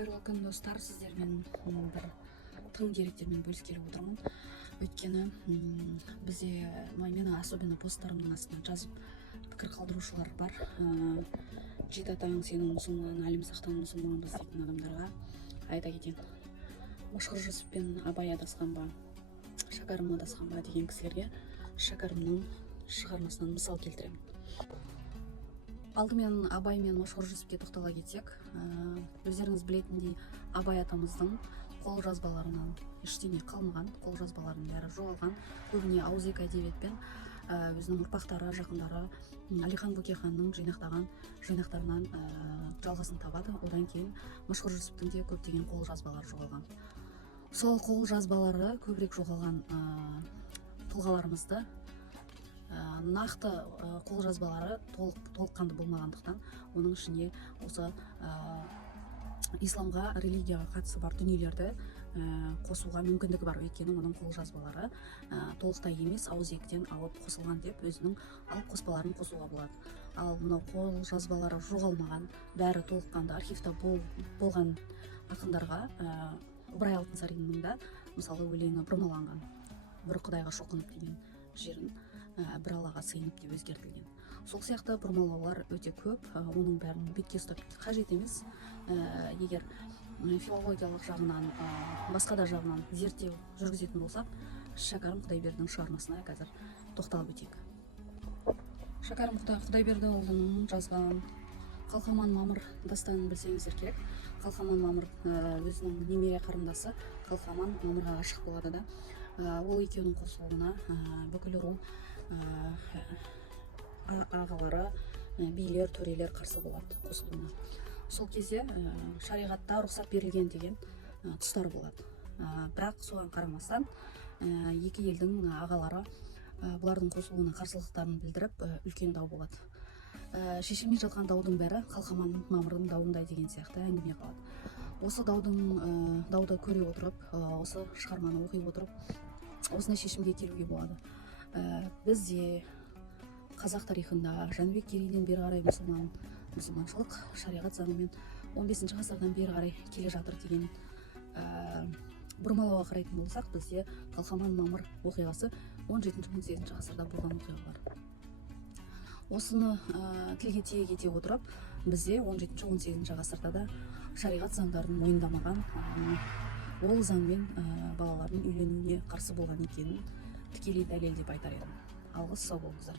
Қайырлы күн достар, сіздермен бір тың деректермен бөліскелі отырмын. Өйткені бізде мені особенно посттарымның астына жазып пікір қалдырушылар бар. Жеті атаң сенің мұсылман, әлім сақтан мұсылманбыз дейтін адамдарға айта кетейін. Машһүр Жүсіп пен Абай адасқан ба, Шәкәрім адасқан ба деген кісілерге Шәкәрімнің шығармасынан мысал келтіремін. Алдымен Абай мен Машһүр Жүсіпке тоқтала кетсек, өздеріңіз білетіндей Абай атамыздың қолжазбаларынан ештеңе қалмаған, қолжазбаларының бәрі жоғалған, көбіне ауызекі әдебиетпен өзінің ұрпақтары, жақындары Әлихан Бөкейханның жинақтаған жинақтарынан жалғасын табады. Одан кейін Машһүр Жүсіптің де көптеген қолжазбалары жоғалған. Сол қолжазбалары көбірек жоғалған тұлғаларымызды нақты қолжазбалары толыққанды болмағандықтан, оның ішіне осы исламға, религияға қатысы бар дүниелерді қосуға мүмкіндігі бар. Өйткені оның қолжазбалары толықтай емес, ауызекіден алып қосылған деп өзінің алып қоспаларын қосуға болады. Ал мынау қолжазбалары жоғалмаған, бәрі толыққанды архивта болған ақындарға Ыбырай Алтынсариннің да мысалы өлеңі бұрмаланған. Бір құдайға шоқынып деген жерін бір Аллаға сыйынып деп өзгертілген. Сол сияқты бұрмалаулар өте көп. Оның бәрін бетке ұстап қажет емес. Егер филологиялық жағынан, басқа да жағынан зерттеу жүргізетін болсақ, Шәкәрім Құдайбердінің шығармасына қазір тоқталып өтейік. Шәкәрім Құдайбердіұлының жазған Қалқаман Мамыр дастанын білсеңіздер керек. Қалқаман Мамыр өзінің немере қарындасы Қалқаман Мамырға ғашық болады да, ол екеуінің қосылуына бүкіл ру ағалары, билер, төрелер қарсы болады қосылуына. Сол кезде шариғатта рұқсат берілген деген тұстар болады. Бірақ соған қарамастан екі елдің ағалары бұлардың қосылуына қарсылықтарын білдіріп үлкен дау болады. Шешілмей жатқан даудың бәрі Қалқаман Мамырдың дауындай деген сияқты әңгіме қалады. Осы дауды көре отырып, осы шығарманы оқи отырып, осындай шешімге келуге болады. Бізде қазақ тарихында Жәнібек Керейден бері қарай мұсылманшылық шариғат заңымен 15 ғасырдан бері қарай келе жатыр деген бұрмалауға қарайтын болсақ, бізде Қалқаман Мамыр оқиғасы 17-18 ғасырда болған оқиғалар. Осыны тілге тиек ете отырып, бізде 17-18 ғасырда да шариғат заңдарын мойындамаған, ол заңмен балалардың үйленуіне қарсы болған екенін тікелей дәлелдеп айтар едім. Алғыс, сау болыңыздар.